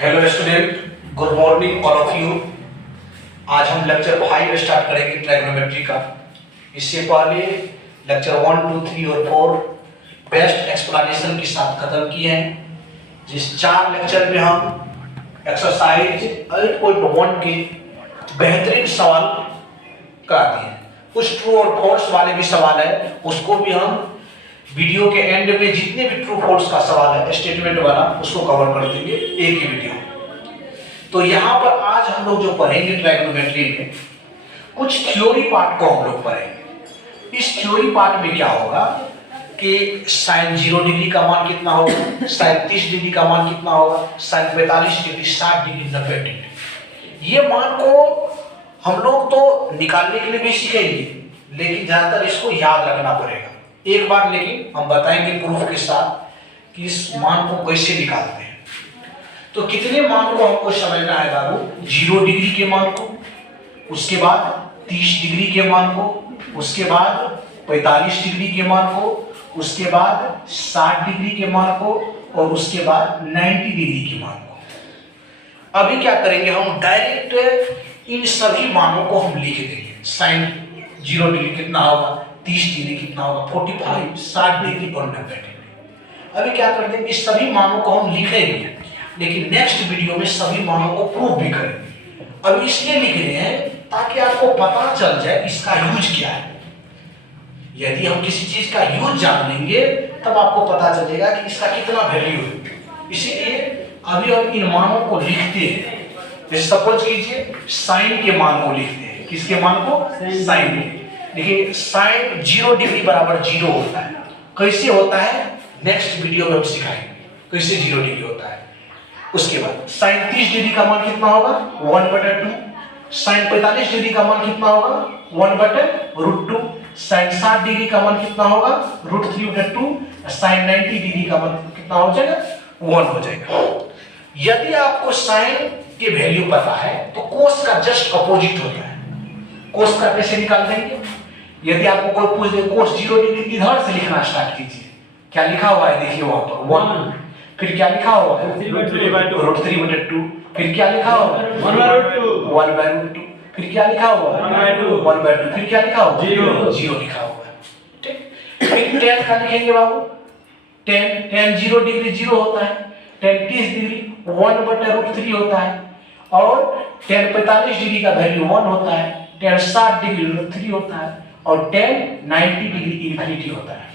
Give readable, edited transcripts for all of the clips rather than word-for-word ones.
Hello student, good morning all of you. आज हम lecture 5 start करेंगे ट्राइगोनोमेट्री का। इससे पहले लेक्चर 1, 2, 3 और 4 बेस्ट एक्सप्लेनेशन के साथ खत्म किए हैं। जिस 4 लेक्चर में हम एक्सरसाइज 8.1 के बेहतरीन सवाल कराते हैं। कुछ ट्रू और फॉल्स वाले भी सवाल है, उसको भी हम वीडियो के एंड में जितने भी ट्रू फॉल्स का सवाल है स्टेटमेंट वाला उसको कवर कर देंगे एक ही वीडियो। तो यहाँ पर आज हम लोग जो पढ़ेंगे ट्राइगोनोमेट्री में कुछ थ्योरी पार्ट को हम लोग पढ़ेंगे। इस थ्योरी पार्ट में क्या होगा कि साइन 0 डिग्री का मान कितना होगा, साइन 30 डिग्री का मान कितना होगा, साइन 45 डिग्री, 60 डिग्री, 90 डिग्री। ये मान को हम लोग तो निकालने के लिए भी सीखेंगे, लेकिन ज्यादातर इसको याद रखना पड़ेगा एक बार। लेकिन हम बताएंगे प्रूफ के साथ कि इस मान को कैसे निकालते हैं। तो कितने मान को हमको समझना है बाबू? 0 डिग्री के मान को, उसके बाद 30 डिग्री के मान को, उसके बाद 45 डिग्री के मान को, उसके बाद 60 डिग्री के मान को और उसके बाद 90 डिग्री के मान को। अभी क्या करेंगे, हम डायरेक्ट इन सभी मानों को हम लिख देंगे। साइन 0 डिग्री कितना होगा, 30 डिग्री कितना होगा, 45, 60 डिग्री और 90 डिग्री। अभी क्या करते हैं, इस सभी मानों को हम लिखेंगे, लेकिन नेक्स्ट वीडियो में सभी मानों को प्रूफ भी करेंगे। अब इसलिए लिख रहे हैं ताकि आपको पता चल जाए इसका यूज क्या है। यदि हम किसी चीज का यूज जान लेंगे तब आपको पता चलेगा कि इसका कितना वैल्यू है। इसीलिए अभी हम इन मानों को लिखते हैं। जैसे सपोज कीजिए साइन के मान को लिखते हैं। किसके मान को? साइन के। देखिए साइन 0 डिग्री बराबर 0 होता है। कैसे होता है नेक्स्ट वीडियो में हम सिखाएंगे कैसे 0 डिग्री होता है। उसके बाद साइन 30 डिग्री का मान कितना होगा, 1/2। साइन 45 डिग्री का मान कितना होगा, 1/√2। साइन 60 डिग्री का मान कितना होगा, √3/2। साइन 90 डिग्री का मान कितना हो जाएगा, 1 हो जाएगा। यदि आपको साइन के वैल्यू पता है तो कोस का जस्ट अपोजिट होता है। कोस का कैसे निकाल देंगे? यदि आपको कोई पूछ दे कोस 0 डिग्री इधर से लिखना स्टार्ट कीजिए। क्या लिखा हुआ है देखिए वहां पर 1। फिर क्या लिखा हुआ है, √3/2। फिर क्या लिखा हुआ है, 1/√2। फिर क्या लिखा हुआ है, 1/2। फिर क्या लिखा हुआ है, 0 लिखा हुआ है। ठीक, फिर tan का लिखेंगे बाबू। tan 0 डिग्री 0 होता है। tan 30 डिग्री 1/√3 होता है। और tan 45 डिग्री का वैल्यू 1 होता है। tan 60 डिग्री √3 होता है। और tan 90 डिग्री इन्फिनिटी होता है।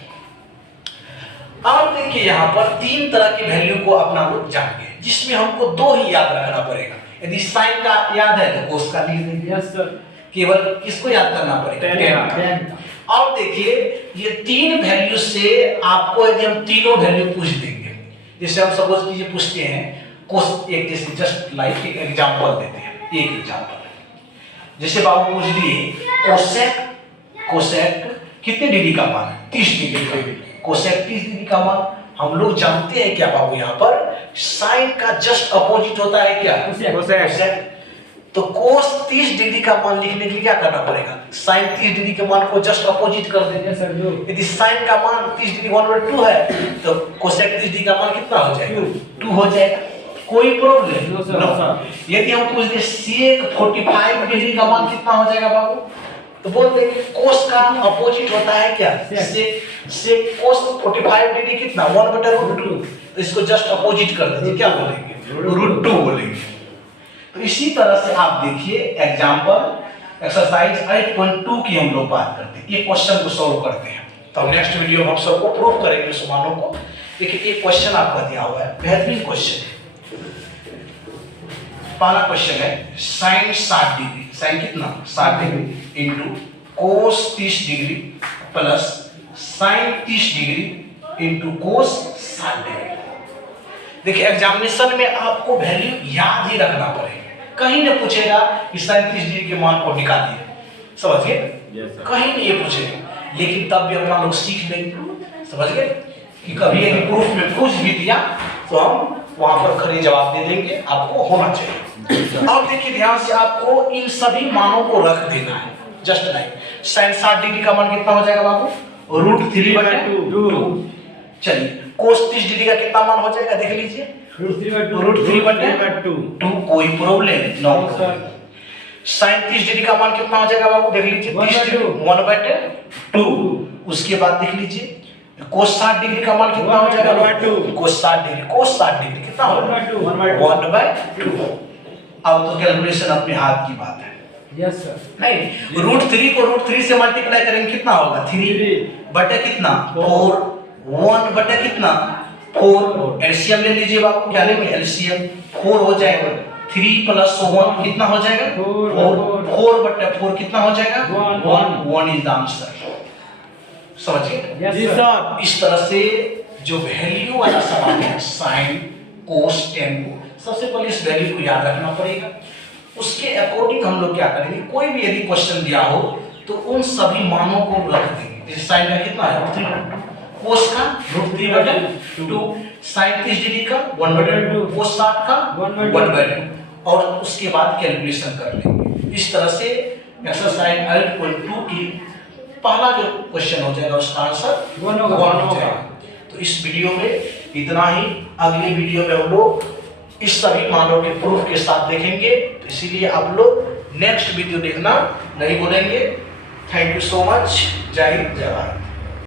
अब देखिए यहाँ पर 3 तरह की वैल्यू को अपना लोग जानेंगे, जिसमें हमको 2 ही याद रखना पड़ेगा। यदि साइन का याद है तो कोस का लिख देंगे। Yes sir. केवल किसको याद करना पड़ेगा, tan का। अब देखिए ये 3 वैल्यू से आपको यदि हम तीनों वैल्यू पूछ देंगे, जैसे हम सपोज कीजिए पूछते हैं कोस, एक जैसे जस्ट लाइक एक एग्जांपल देते हैं। एक एग्जांपल जैसे बाबू पूछ दिए कोसेक कितने डिग्री का मान है, 30 डिग्री का। कोसेक 30 डिग्री का मान हम लोग जानते हैं क्या बाबू, यहाँ पर साइन का जस्ट अपोजिट होता है क्या, कोसेक। तो कोस 30 डिग्री का मान लिखने के लिए क्या करना पड़ेगा, साइन 30 डिग्री के मान को जस्ट अपोजिट कर देंगे सर। यदि साइन का मान 30 डिग्री 1/2 है तो कोसेक 30 डिग्री का मान कितना हो जाएगा, 2 हो जाएगा। कोई प्रॉब्लम नहीं। यदि हम पूछ दें सेक 45 डिग्री का मान कितना हो जाएगा बाबू, तो बोल देंगे कोस का अपोजिट होता है क्या, से कोस 45 डिग्री कितना, 1/√2। तो इसको जस्ट अपोजिट कर दीजिए, क्या बोलेंगे, √2 बोलेंगे। तो इसी तरह से आप देखिए एग्जांपल एक्सरसाइज 8.2 की हम लोग बात करते हैं। ये क्वेश्चन को सॉल्व करते हैं। तो नेक्स्ट वीडियो में हम सबको प्रूव करेंगे इस मानों को। देखिए एक क्वेश्चन आपका दिया हुआ है, बेहतरीन क्वेश्चन है। पहला क्वेश्चन है साइन 60 डिग्री, साइन कितना 60 degree into cos 30 degree plus sign 30 degree into cos 60 degree. देखिए एग्जामिनेशन में आपको वैल्यू याद ही रखना पड़ेगा। कहीं न पूछेगा कि साइन 30 डिग्री के मान को निकालिए, समझिए, कहीं नहीं ये पूछेगा। लेकिन तब भी अपना लोग सीख लेंगे, समझ गए कि कभी यदि प्रूफ में पूछ भी दिया तो हम वहां पर खड़े जवाब दे देंगे, आपको होना चाहिए। अब देखिए ध्यान से आपको इन सभी मानों को रख देना है, जस्ट लाइक साइन 60 डिग्री का मान कितना हो जाएगा बाबू, √3/2। चलिए कोस 30 डिग्री का कितना मान हो जाएगा देख लीजिए, √3/2। कोई प्रॉब्लम नो। साइन 30 डिग्री का मान कितना हो जाएगा बाबू देख लीजिए, 1/2। उसके बाद देख लीजिए कोस 60 डिग्री का मान कितना हो जाएगा, कोस 60 डिग्री कितना होगा, 1/2। अब तो कैलकुलेशन अपने हाथ की बात है। Yes sir. नहीं, √3 को √3 से मल्टीप्लाई करेंगे कितना होगा, 3 बटे कितना 4, 1 बटे कितना 4। एलसीएम ले लीजिए बाबू, क्या लेंगे एलसीएम, 4 हो जाएगा, 3 + 1 कितना हो जाएगा 4 बटे 4 कितना हो जाएगा 1 इज द आंसर। समझिए जी सर। इस तरह से जो वैल्यू वाला सवाल है साइन कोस टेन को, सबसे पहले इस वैल्यू को याद रखना पड़ेगा। उसके अकॉर्डिंग हम लोग क्या करेंगे, कोई भी यदि क्वेश्चन दिया हो तो उन सभी मानों को रख देंगे। जैसे साइन का कितना है √3, कोस का √3/2, साइन 30 डिग्री का 1/2, कोस 60 का 1/2, और उसके बाद कैलकुलेशन कर लेंगे। इस तरह से एक्सरसाइज 8.2 की पहला जो क्वेश्चन हो जाएगा उसका आंसर 1 हो जाएगा। तो इस वीडियो में इतना ही। अगले वीडियो में हम लोग इस सभी मानों के प्रूफ के साथ देखेंगे, तो इसीलिए आप लोग नेक्स्ट वीडियो देखना नहीं भूलेंगे। Thank you so much. जय हिंद, जय भारत।